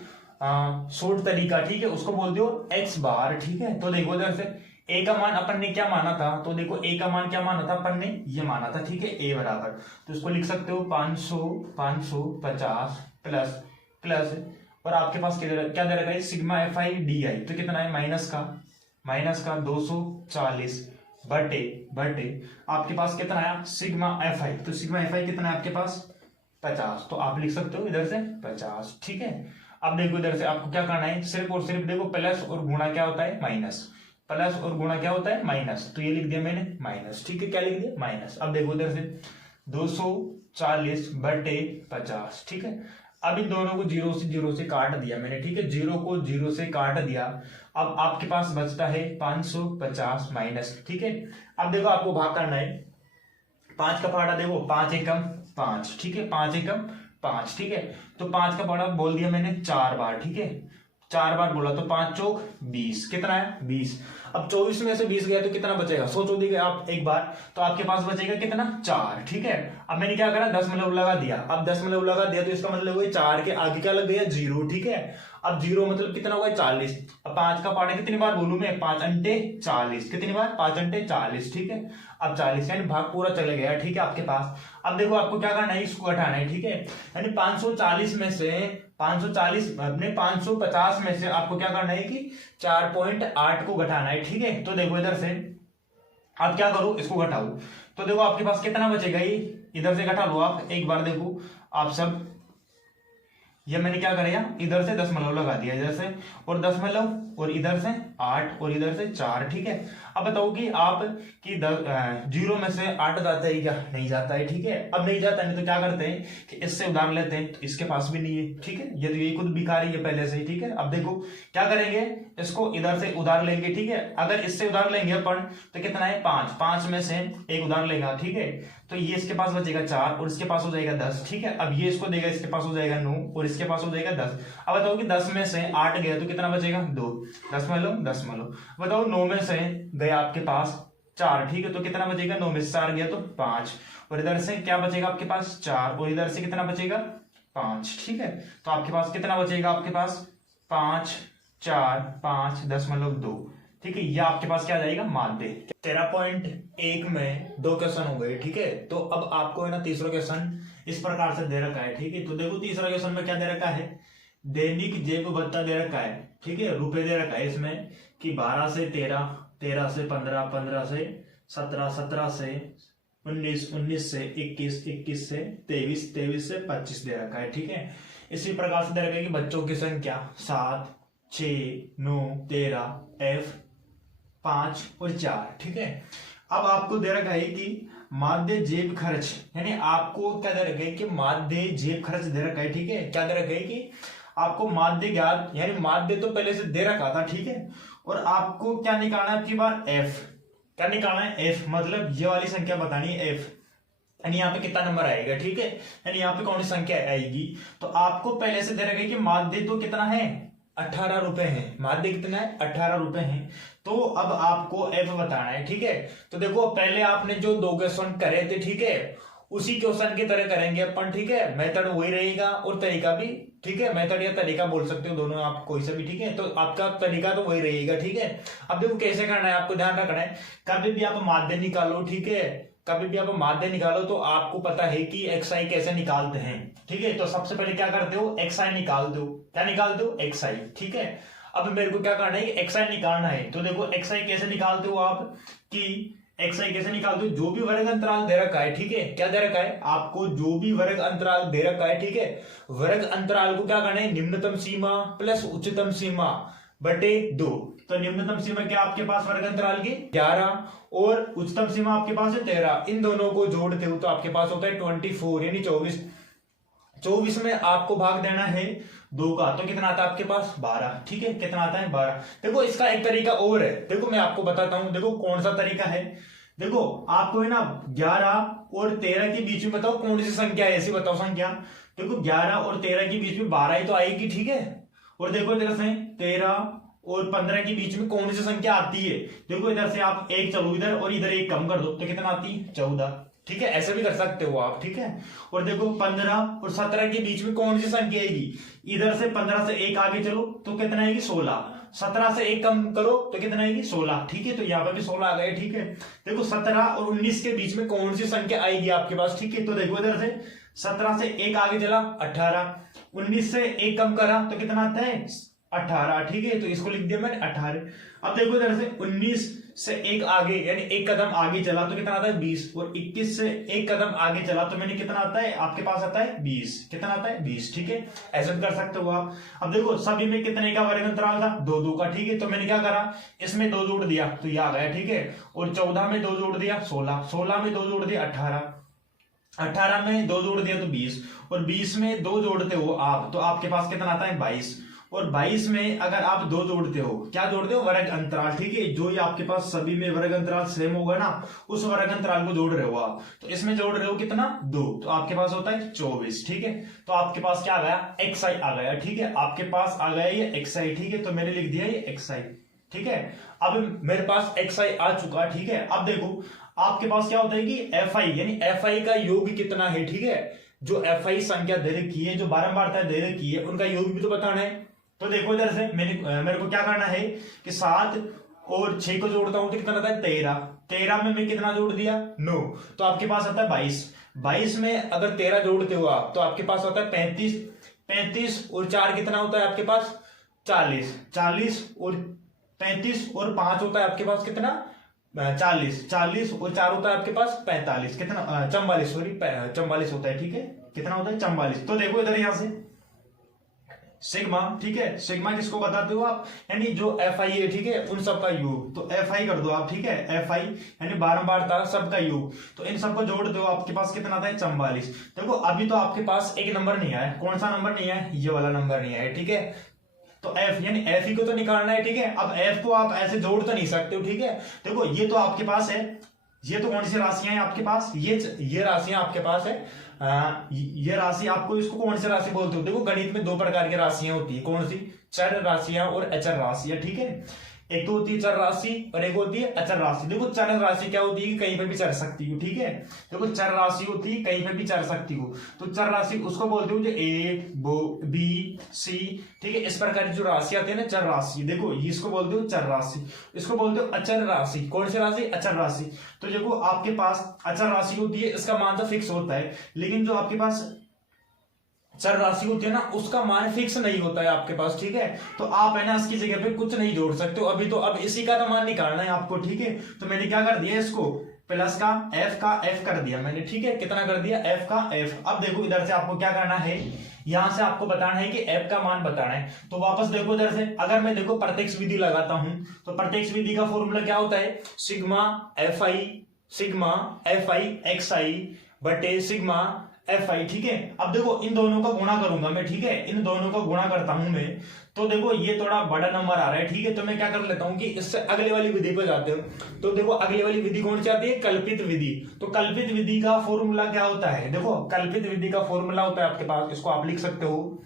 शॉर्ट तरीका, ठीक है, उसको बोलते हो एक्स बार, ठीक है। तो देखो इधर से ए का मान अपन ने क्या माना था, तो देखो ए का मान क्या माना था अपन ने, ये माना था, ठीक है, ए बराबर, तो इसको लिख सकते हो 550 प्लस और आपके पास क्या दे रखा है सिग्मा एफ आई डी आई, तो कितना है माइनस का 240 बटे आपके पास कितना आया सिग्मा एफ आई, तो सिग्मा एफ आई कितना है आपके पास 50, तो आप लिख सकते हो इधर से 50, ठीक है। अब देखो इधर से आपको क्या करना है, सिर्फ और सिर्फ देखो प्लस और गुणा क्या होता है माइनस, प्लस और गुणा क्या होता है माइनस, तो ये लिख दिया मैंने माइनस, ठीक है, क्या लिख दिया माइनस। अब देखो इधर से 240 बटे 50, ठीक है। अब इन दोनों को 0 से काट दिया मैंने, ठीक है, 0 को 0 से काट दिया। अब आपके पास बचता है 550 माइनस, ठीक है। अब देखो आपको भाग करना है, 5 का पहाड़ा देखो 5 एकम 5, ठीक है, 5 एकम 5, ठीक है, तो 5 का पहाड़ा बोल दिया मैंने 4 बार, ठीक है, 4 बार बोला तो 5 चौक 20, कितना है 20। अब 24 में से 20 गया तो कितना बचेगा, सोचो दी आप एक बार, तो आपके पास बचेगा कितना 4, ठीक है। अब मैंने क्या करा दशमलव लगा दिया, अब दशमलव लगा दिया तो इसका मतलब हुआ 4 के आगे क्या लग गया 0, ठीक है। अब 0 मतलब कितना हुआ 40, अब 5 का पार्ट कितनी बार बोलूं मैं 5 अंटे 40, कितनी बार 5 अंटे 40, ठीक है। अब 40 यानी भाग पूरा चले गया, ठीक है आपके पास। अब देखो आपको क्या करना है इसको घटाना है, ठीक है, यानी 540 में से 540 अपने 550 में से आपको क्या करना है कि 4.8 को घटाना है, ठीक है। तो देखो इधर से आप क्या करो इसको घटाओ, तो देखो आपके पास कितना बचेगा, ये इधर से घटा लो आप एक बार, देखो आप सब, ये मैंने क्या करा इधर से दशमलव लगा दिया इधर से, और दशमलव और इधर से 8 और इधर से 4, ठीक है। अब बताओ कि आप कि 0 में से 8 जाता है क्या, नहीं जाता है, ठीक है। अब नहीं जाता नहीं तो क्या करते हैं कि इससे उधार लेते हैं, तो इसके पास भी नहीं है, ठीक है, ये तो ये खुद भिखारी है पहले से ही, ठीक है। अब देखो क्या करेंगे, इसको इधर से उधार लेंगे, ठीक है। अगर इससे उधार लेंगे अपन तो कितना है 5 में से एक उधार लेगा, ठीक है, तो ये इसके पास बचेगा 4 और इसके पास हो जाएगा 10, ठीक है। अब ये इसको देगा, इसके पास हो जाएगा 9 और इसके पास हो जाएगा 10। अब बताओ कि 10 में से 8 गया तो कितना बचेगा 2, दशमलव बताओ 9 में से गया आपके पास 4, ठीक है, तो कितना बचेगा 9 में से 4 गया तो 5, और इधर से क्या बचेगा आपके पास 4 और इधर से कितना बचेगा 5, ठीक है। तो आपके पास कितना बचेगा आपके पास 5 4 5 दशमलव 2, ठीक है, यह आपके पास क्या आ जाएगा माध्य। 13.1 में 2 क्वेश्चन हो गए, ठीक है। तो अब आपको है ना तीसरा क्वेश्चन इस प्रकार से दे रखा है, ठीक है। तो देखो तीसरा क्वेश्चन में क्या दे रखा है, दैनिक जेब भत्ता दे रखा है, ठीक है, रुपए दे रखा है इसमें कि 12 से 13, 13 से 15, 15 से 17, 17 से 19, 19 से 21, 21 से 23, 23 से 25 दे रखा है, ठीक है। इसी प्रकार से दे रखा है कि बच्चों की संख्या 7, 6, 9, 13, F 5 और 4, ठीक है। अब आपको दे रखा है कि माध्य जेब खर्च, यानी आपको क्या दे रखा है कि माध्य जेब खर्च दे रखा है, ठीक है। क्या दे रखा है कि आपको माध्य ज्ञात, यानी माध्य तो पहले से दे रखा था, ठीक है। और आपको क्या निकालना है, आपकी बार F, क्या निकालना है, F मतलब ये वाली संख्या बतानी है F, यानी यहाँ पे कितना नंबर आएगा, ठीक है। यानी यहाँ पे कौन सी संख्या आएगी, तो आपको पहले से दे रखा है कि माध्य तो कितना है, 18 रुपए है, माध्य कितना है, 18 रुपए है। तो अब आपको F बताना है, ठीक है। तो देखो पहले आपने जो 2 क्वेश्चन करे थे, ठीक है, उसी क्वेश्चन की तरह करेंगे अपन, ठीक है। मेथड वही रहेगा और तरीका भी, ठीक है, मेथड या तरीका बोल सकते हो, दोनों आप कोई सा भी, ठीक है। तो आपका तरीका तो वही रहेगा, ठीक है। अब देखो कैसे करना है, आपको ध्यान रखना है, कभी भी आप माध्य निकालो, ठीक है, कभी भी आप माध्य निकालो तो आपको पता है कि xi कैसे निकालते हैं, ठीक है। तो सबसे पहले क्या करते हो, xi निकाल दो, क्या निकालते हो, xi, ठीक है। अब मेरे को क्या करना है कि xi निकालना है, तो देखो xi कैसे निकालते हो आप, कि xi कैसे निकालते हो, जो भी वर्ग अंतराल दे रखा है, ठीक है, क्या दे रखा है आपको, जो भी वर्ग अंतराल दे रखा है, ठीक है, वर्ग अंतराल को क्या करना है, निम्नतम सीमा प्लस उच्चतम सीमा बटे 2। तो निम्नतम सीमा क्या आपके पास वर्ग अंतराल की 11 और उच्चतम सीमा आपके पास है 13, इन दोनों को जोड़ते हो तो आपके पास होता है 24 यानी 24। 24 में आपको भाग देना है 2 का, तो कितना आता है आपके पास 12, ठीक है, कितना आता है 12। देखो इसका एक तरीका और है, देखो मैं आपको बताता हूं, देखो कौन सा तरीका है। देखो आपको है ना 11 और 13 के बीच में बताओ कौन सी संख्या है, ऐसी बताओ संख्या। देखो 11 और 13 के बीच में 12 ही तो आएगी, ठीक है। और देखो इधर से 13 और 15 के बीच में कौन सी संख्या आती है, देखो इधर से आप एक चलो इधर और इधर एक कम कर दो तो कितना आती है 14, ठीक है, ऐसे भी कर सकते हो आप, ठीक है। और देखो 15 और 17 के बीच में कौन सी संख्या आएगी, इधर से 15 से एक आगे चलो तो कितना आएगी 16, 17 से एक कम करो तो कितना आएगी 16, ठीक है। तो यहाँ पे भी 16 आ गए, ठीक है। देखो 17 और 19 के बीच में कौन सी संख्या आएगी आपके पास, ठीक है। तो देखो इधर से 17 से एक आगे चला 18, 19 से एक कम करा तो कितना आता है 18, ठीक है। तो इसको लिख दिया मैंने 18। अब देखो इधर से 19 से एक आगे यानी एक कदम आगे चला तो कितना आता है 20, और 21 से एक कदम आगे चला तो मैंने कितना आता है आपके पास आता है 20, कितना आता है 20, ठीक है। ऐसा कर सकते हो आप। अब देखो सभी में कितने का वर्ग अंतराल था 2 का, ठीक है। तो मैंने क्या करा, इसमें 2 जोड़ दिया तो ये आ गया, ठीक है। और 14 में 2 जोड़ दिया 16, 16 में 2 जोड़ दिया 18, 18 में 2 जोड़ दिया तो 20, और 20 में 2 जोड़ते हो आप तो आपके पास कितना आता है 22, और 22 में अगर आप 2 जोड़ते हो, क्या जोड़ते हो वर्ग अंतराल, ठीक है। जो ये आपके पास सभी में वर्ग अंतराल सेम होगा ना, उस वर्ग अंतराल को जोड़ रहे हो आप, तो इसमें जोड़ रहे हो कितना 2, तो आपके पास होता है 24, ठीक है। तो आपके पास क्या आ गया xi आ गया, ठीक है, आपके पास आ गया ये xi, ठीक है। तो मैंने लिख दिया ये xi, ठीक है। अब मेरे पास xi आ चुका, ठीक है। अब देखो आपके पास क्या होता है कि fi यानी fi का योग कितना है, ठीक है। जो fi संख्या दे रखी है, जो बारंबारता दे रखी है, उनका योग भी तो बताना है। तो देखो इधर से मेरे को क्या करना है कि 7 और 6 को जोड़ता हूं तो कितना आता है 13, 13 में मैं कितना जोड़ दिया 9, तो आपके पास आता है 22, 22 में अगर 13 जोड़ते हो आप तो आपके पास आता है 35, 35 और 4 कितना होता है आपके पास 40, 40 और 35 और 5 होता है आपके पास कितना 40, 40 और 4 होता है आपके पास 45, कितना 44, सॉरी 44 होता है, ठीक है। कितना होता है 44। तो देखो इधर यहां से सिग्मा, ठीक है, सिग्मा किसको बताते हो आप, यानी जो fi है, ठीक है, उन सबका योग, तो fi कर दो आप, ठीक है, fi यानी बारंबारता सबका योग, तो इन सबको जोड़ दो आपके पास कितना आता है 44। देखो अभी तो आपके पास एक नंबर नहीं आया, कौन सा नंबर नहीं आया, ये वाला नंबर नहीं आया, ठीक है। तो f यानी f ही को तो निकालना है, ठीक है। अब f को आप ऐसे जोड़ तो नहीं सकते हो, ठीक है। देखो ये तो आपके पास है, ये तो कौन सी राशियां हैं आपके पास, ये राशियां आपके पास है, ये राशि आपको इसको कौन सी राशि बोलते हो, देखो गणित में 2 प्रकार की राशियां होती है, कौन सी, चर राशियां और अचर राशियां, ठीक है। एक तो होती है चर राशि और एक होती है अचर राशि। देखो चर राशि क्या होती है, कहीं पे भी चढ़ सकती हो, ठीक है। देखो चर राशि होती है कहीं पे भी चढ़ सकती हो, तो चर राशि उसको बोलते हो जो ए बी सी, ठीक है। इस प्रकार की जो राशि आती है ना चर राशि, देखो ये इसको बोलते हो चर राशि, इसको बोलते हो अचर राशि। कौन सी राशि? अचर राशि। तो देखो आपके पास अचर राशि होती है, इसका मान तो फिक्स होता है, लेकिन जो आपके पास चर राशि होती है ना उसका मान फिक्स नहीं होता है आपके पास, ठीक है। तो आप है ना इसकी जगह पे कुछ नहीं जोड़ सकते हो अभी, तो अब इसी का तो मान निकालना है आपको, ठीक है। तो मैंने क्या कर दिया, इसको प्लस का एफ कर दिया मैंने, ठीक है। कितना कर दिया? एफ का एफ। अब देखो इधर से आपको क्या करना है, यहां से आपको बताना है कि एफ का मान बताना है। तो वापस देखो इधर से, अगर मैं देखो प्रत्यक्ष विधि लगाता हूं तो प्रत्यक्ष विधि का फॉर्मूला क्या होता है? सिग्मा एफ आई एक्स आई बटे सिग्मा एफ आई, ठीक है। अब देखो इन दोनों का गुणा करूंगा मैं, ठीक है। इन दोनों का गुणा करता हूं मैं, तो देखो ये थोड़ा बड़ा नंबर आ रहा है, ठीक है। तो मैं क्या कर लेता हूं कि इससे अगले वाली विधि पे जाते हो। तो देखो अगले वाली विधि कौन सी आती है? कल्पित विधि। तो कल्पित विधि का फॉर्मूला क्या होता है? देखो कल्पित विधि का फॉर्मूला होता है आपके पास, इसको आप लिख सकते हो,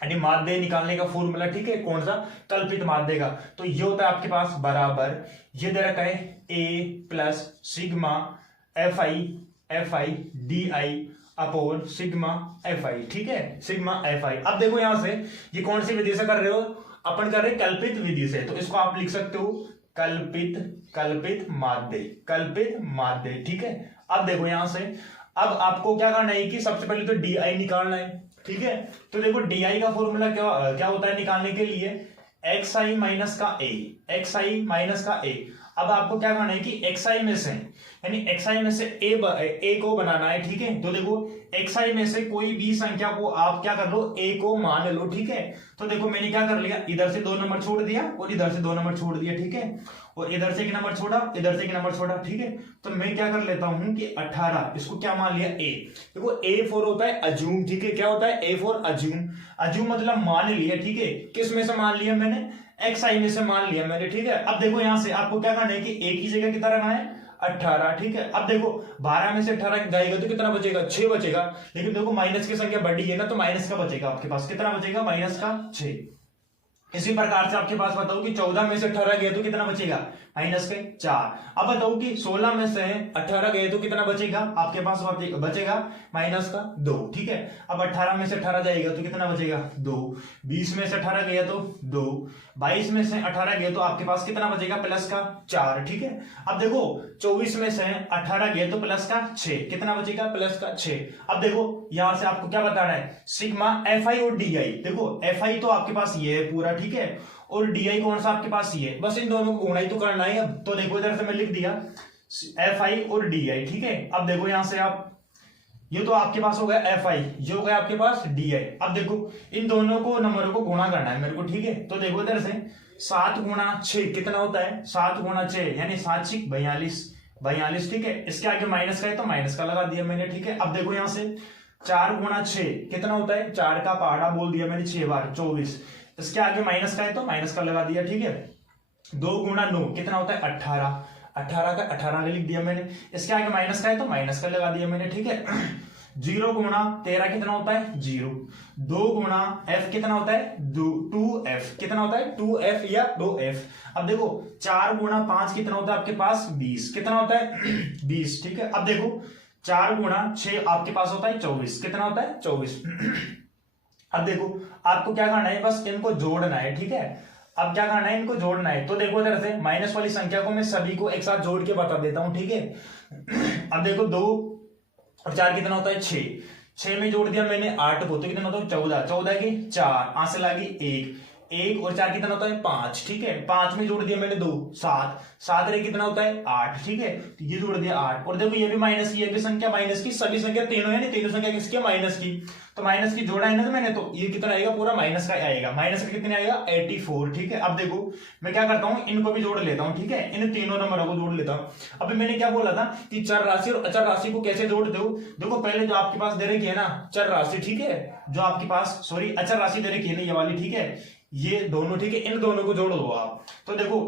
यानी माध्य निकालने का फॉर्मूला, ठीक है। कौन सा? कल्पित माध्य का। तो ये होता है आपके पास बराबर, ये दे रखा है a plus sigma f i d i upon sigma f i, ठीक है। Sigma f i. अब देखो यहां से ये कौन सी विधि से कर रहे हो? अपन कर रहे हैं कल्पित विधि से, तो इसको आप लिख सकते हो कल्पित माध्य, ठीक है। अब देखो यहां से, अब आपको क्या करना है कि सबसे पहले तो डी आई निकालना है, ठीक है। तो देखो डी आई का फॉर्मूला क्या होता है निकालने के लिए? एक्स आई माइनस का ए। अब आपको क्या करना है कि एक्स आई में से, यानी एक्स आई में से ए को बनाना है, ठीक है। तो देखो एक्स आई में से कोई भी संख्या को आप क्या कर लो, ए को मान लो, ठीक है। तो देखो मैंने क्या कर लिया, इधर से 2 नंबर छोड़ दिया और इधर से 2 नंबर छोड़ दिया, ठीक है। और इधर से एक नंबर छोड़ा, इधर से एक नंबर छोड़ा, ठीक है। तो मैं क्या कर लेता हूं कि 18, इसको क्या मान लिया? ए। देखो ए फॉर होता है अज्यूम, ठीक है। क्या होता है? ए फॉर अज्यूम मतलब मान लिया, ठीक है। किस में से मान लिया मैंने? एक्स आई में से मान लिया मैंने, ठीक है। अब देखो यहां से आपको क्या करना है कि ए की जगह कितना रखना है? 18, ठीक है। अब देखो 12 में से 18 जाएगा तो कितना बचेगा? 6 बचेगा। लेकिन देखो माइनस की संख्या बढ़ी है ना, तो माइनस का बचेगा आपके पास, कितना बचेगा? माइनस का 6। इसी प्रकार से आपके पास बताओ कि 14 में से 18 गए तो कितना बचेगा? माइनस के 4। अब बताओ कि 16 में से 18 गए तो कितना बचेगा आपके पास? बचेगा माइनस का 2, ठीक है। अब 18 में से 18 जाएगा तो कितना बचेगा? 2। 20 में से 18 गया तो 2। 22 में से 18 गए तो आपके पास कितना बचेगा? प्लस का 4, ठीक है। अब देखो 24 में से 18 गए तो प्लस का 6, कितना बचेगा? प्लस का 6। अब देखो यहां से आपको क्या बताना है? सिग्मा एफ आई और डी आई। देखो एफ आई तो आपके पास ये है पूरा, ठीक है। और डी आई कौन सा आपके पास ये है, बस इन दोनों को गुणा ही तो करना है। अब तो देखो इधर से मैं लिख दिया एफ आई और डी आई, ठीक है। अब देखो यहां से आप, ये तो आपके पास हो गया एफ आई, ये हो गया आपके पास डी आई। अब देखो इन दोनों को नंबरों को गुणा करना है मेरे को, ठीक है। तो देखो इधर से 7 गुणा 6 कितना होता है? 7 गुणा 6 यानी 7 6 42, ठीक है। इसके आगे माइनस का है तो माइनस का लगा दिया मैंने, ठीक है। अब देखो यहां से 4 गुणा 6 कितना होता है? 4 का पहाड़ा बोल दिया मैंने 6 बार, 24। इसके आगे माइनस का है तो माइनस का लगा दिया, ठीक है। 2 गुणा 9 कितना होता है? 18। 18 का 18 लिख दिया मैंने। इसके आगे माइनस का है तो माइनस का लगा दिया मैंने, ठीक है। 0 गुणा 13 कितना होता है? 0। 2 गुणा f कितना होता है? 2f। कितना होता है? 2f या 2f। अब देखो 4 गुणा 5 कितना होता है आपके पास? 20। कितना होता है? 20, ठीक है। अब देखो 4 गुणा 6 आपके पास होता है 24। कितना होता है? 24। अब देखो आपको क्या करना है? बस इनको जोड़ना है, ठीक है। अब क्या करना है? इनको जोड़ना है। तो देखो इधर से माइनस वाली संख्या को मैं सभी को एक साथ जोड़ के बता देता हूं, ठीक है। अब देखो 2 और 4 कितना होता है? 6 में जोड़ दिया मैंने 8 को तो कितना होता है? 14। 14 की 4 आंसर लगी 1 और 4 कितना होता है? 5, ठीक है। 5 में जोड़ दिया मैंने 2, 7 रे कितना होता है? 8, ठीक है। तो ये जोड़ दिया 8। और देखो ये भी माइनस की, ये भी संख्या माइनस की, सभी संख्या तीनों है ना, तीनों संख्या किसकी? माइनस की। तो माइनस की जोड़ा है ना तो मैंने, तो ये कितना आएगा? पूरा माइनस का आएगा। माइनस का कितने आएगा? 84, ठीक है। अब देखो मैं क्या करता हूं, इनको भी जोड़ लेता हूं, ठीक है। इन तीनों नंबरों को जोड़ लेता हूं। अभी मैंने क्या बोला था कि चर राशि और अचर राशि को कैसे जोड़ते हो? देखो पहले जो आपके पास दे रखी है ना चर राशि, ठीक है, जो आपके पास सॉरी अचर राशि दे रखी है ना ये वाली, ठीक है, ये दोनों, ठीक है। इन दोनों को जोड़ दो आप। तो देखो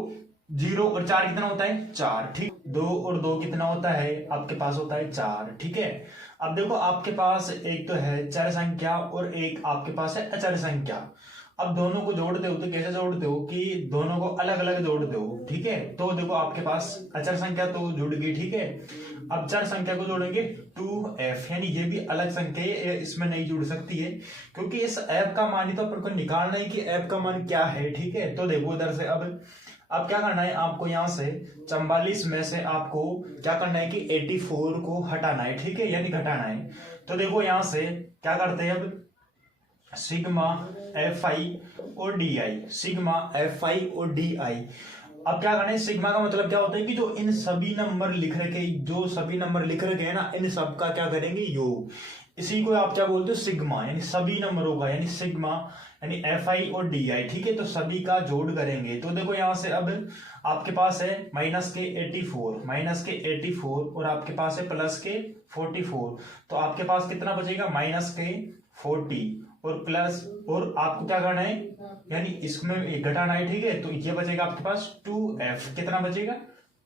0 और 4 कितना होता है? 4, ठीक। 2 और 2 कितना होता है? आपके पास होता है 4, ठीक है। अब देखो आपके पास एक तो है चर संख्या और एक आपके पास है अचर संख्या। अब दोनों को जोड़ते हो तो कैसे जोड़ते हो कि दोनों को अलग अलग जोड़ते हो, ठीक है। तो देखो आपके पास अचर संख्या तो जुड़ गई, ठीक है। अब चर संख्या को जोड़ेंगे 2f, यानी ये भी अलग संख्या है, इसमें नहीं जुड़ सकती है क्योंकि इस f का मान ही तो अपन को निकालना है कि f का मान क्या है, ठीक है। तो देखो इधर से अब क्या करना है आपको, यहाँ से 44 में से आपको क्या करना है कि 84 को हटाना है, ठीक है, यानी घटाना है। तो देखो यहाँ से क्या करते हैं, अब सिग्मा एफ आई और डी आई, सिग्मा एफ आई और डी आई। अब क्या करना है, सिग्मा का मतलब क्या होता है कि जो इन सभी नंबर लिख रखे, जो सभी नंबर लिख रखे हैं ना, इन सब का क्या करेंगे, योग। इसी को आप क्या बोलते हो, सिग्मा, यानी सभी नंबरों का, यानी सिग्मा यानी एफ आई और डी आई, ठीक है। तो सभी का जोड़ करेंगे। तो देखो यहां से अब आपके पास है माइनस के 84 और आपके पास है प्लस के 44। तो आपके पास कितना बचेगा, माइनस के 40 और प्लस, और आपको क्या करना है, यानी इसमें घटाना है, ठीक है। तो ये बचेगा आपके पास 2f, कितना बचेगा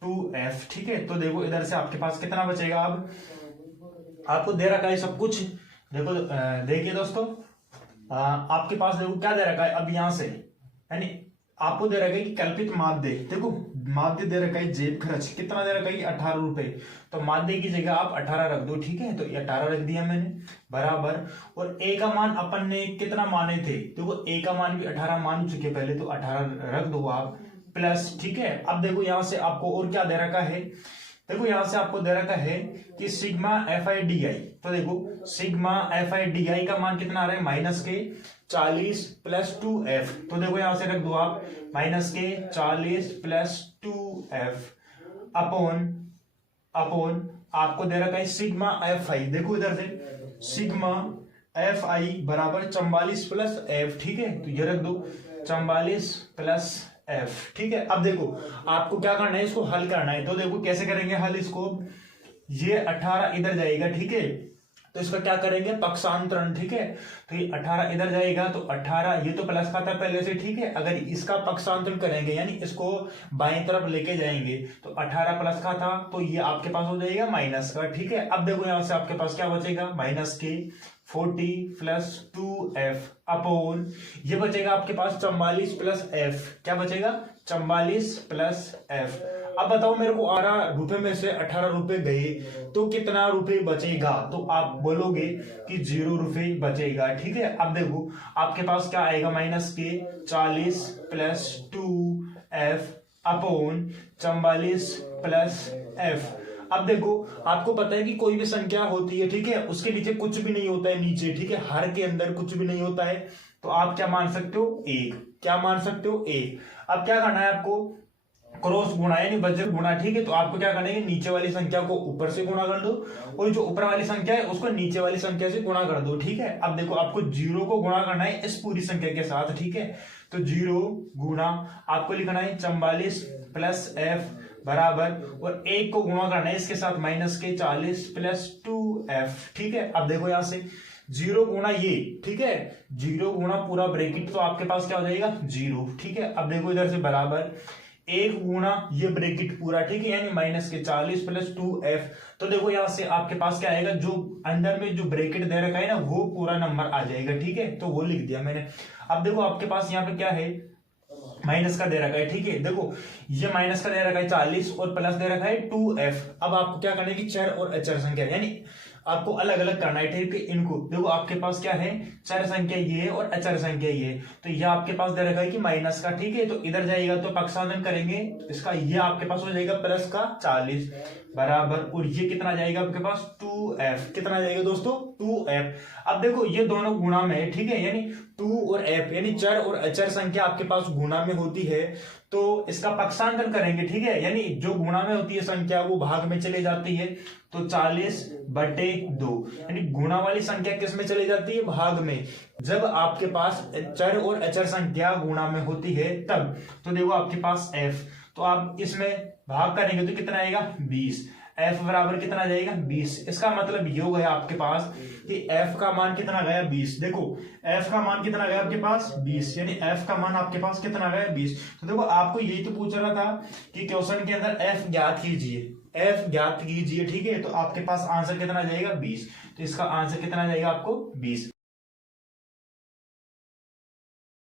2f, ठीक है। तो देखो इधर से आपके पास कितना बचेगा, अब आपको दे रखा है सब कुछ। देखो देखिए दोस्तों, आपके पास देखो क्या दे रखा है, अब यहां से यानी आपको दे रखा है कि कल्पित माध्य, देखो माध्य दे रखा है जेब खर्च, कितना दे रखा है 18 रुपए। तो माध्य की जगह आप 18 रख दो, ठीक है। तो ये 18 रख दिया मैंने, बराबर। और ए का मान अपन ने कितना माने थे, देखो ए का मान भी 18 मान चुके पहले, तो 18 रख दो आप, प्लस, ठीक है। अब देखो यहां से आपको और क्या दे रखा है, देखो यहां से आपको दे रखा है कि सिग्मा एफ आई डी आई। तो देखो सिग्मा एफ आई डी आई का मान कितना आ रहा है, माइनस के 40 प्लस 2f। तो देखो यहां से रख दो आप माइनस के 40 प्लस 2f अपॉन आपको दे रखा है सिग्मा एफ आई। देखो इधर से सिग्मा एफ आई बराबर 44 प्लस f, ठीक है। तो ये रख दो 44 प्लस f, ठीक है। अब देखो आपको क्या करना है, इसको हल करना है। तो देखो कैसे करेंगे हल इसको, ये 18 इधर जाएगा, ठीक है। तो इसका क्या करेंगे, पक्षांतरण, ठीक है। तो ये 18 इधर जाएगा, तो 18 ये तो प्लस का था पहले से, ठीक है। अगर इसका पक्षांतरण करेंगे यानी इसको बाएं तरफ लेके जाएंगे, तो 18 प्लस का था तो ये आपके पास हो जाएगा माइनस का, ठीक है। अब देखो यहां से आपके पास क्या बचेगा, माइनस के 40 प्लस 2f अपॉन ये बचेगा आपके पास 44 प्लस f, क्या बचेगा 44 प्लस f। अब बताओ मेरे को 18 रुपए में से 18 रुपए गए तो कितना रुपए बचेगा, तो आप बोलोगे कि 0 रुपए बचेगा, ठीक है। अब देखो आपके पास क्या आएगा, माइनस के 40 plus 2f upon 44 plus f। अब देखो आपको पता है कि कोई भी संख्या होती है, ठीक है, उसके नीचे कुछ भी नहीं होता है नीचे, ठीक है, हर के अंदर कुछ भी नहीं होता है। तो आप क्या मान सकते हो, 1, क्या मान सकते हो 1। अब क्या करना है आपको, क्रॉस गुणा यानी वज्र गुणा, ठीक है। तो आपको क्या करना है, नीचे वाली संख्या को ऊपर से गुणा कर दो और जो ऊपर वाली संख्या है उसको नीचे वाली संख्या से गुणा कर दो, ठीक है। अब देखो आपको 0 को गुणा करना है इस पूरी संख्या के साथ, ठीक है। तो 0 गुणा आपको लिखना है 44 प्लस f बराबर, और 1 को गुणा करना है इसके साथ, माइनस के 40 प्लस 2f, ठीक है। अब देखो यहां से 0 गुणा ये, ठीक है, 0 गुणा पूरा ब्रैकेट, तो आपके पास क्या हो जाएगा 0, ठीक है। अब देखो इधर से बराबर 1 गुणा ये ब्रैकेट पूरा, ठीक है, यानी माइनस के 40 प्लस 2f। तो देखो यहां से आपके पास क्या आएगा, जो अंदर में जो ब्रैकेट दे रखा है ना वो पूरा नंबर आ जाएगा, ठीक है। तो वो लिख दिया मैंने। अब देखो आपके पास यहाँ पे क्या है, माइनस का दे रखा है, ठीक है। देखो ये माइनस का दे रखा है 40 और प्लस दे रखा है 2f। अब आपको क्या करना है कि चर और अचर संख्या यानी आपको अलग अलग करना है, ठीक है। इनको देखो आपके पास क्या है, चर संख्या ये और अचर संख्या ये। तो ये आपके पास दे रखा है कि माइनस का, ठीक है। तो इधर जाएगा तो पक्षांतरण करेंगे इसका, ये आपके पास हो जाएगा प्लस का 40 बराबर, और ये कितना जाएगा आपके पास 2f, कितना जाएगा दोस्तों 2f। अब देखो ये दोनों गुणा में है, ठीक है, यानी 2 और f यानी चर और अचर संख्या आपके पास गुणा में होती है, तो इसका पक्षांतरण करेंगे, ठीक है। यानी जो गुणा में होती है संख्या वो भाग में चले जाती है, तो 40/2 यानी गुणा वाली संख्या किस में चली जाती है, भाग में। जब आपके पास चर और अचर संख्या गुणा में होती है तब। तो देखो आपके पास f, तो आप इसमें भाग करेंगे तो कितना आएगा 20, f बराबर कितना जाएगा 20। इसका मतलब ये हो गया आपके पास कि f का मान कितना गया 20। देखो f का मान कितना गया आपके पास 20, यानी f का मान आपके पास कितना गया 20। तो देखो आपको यही तो पूछ रहा था कि क्वेश्चन के अंदर f ज्ञात कीजिए, f ज्ञात कीजिए, ठीक है। तो आपके पास आंसर कितना जाएगा 20, तो इसका आंसर कितना जाएगा आपको 20।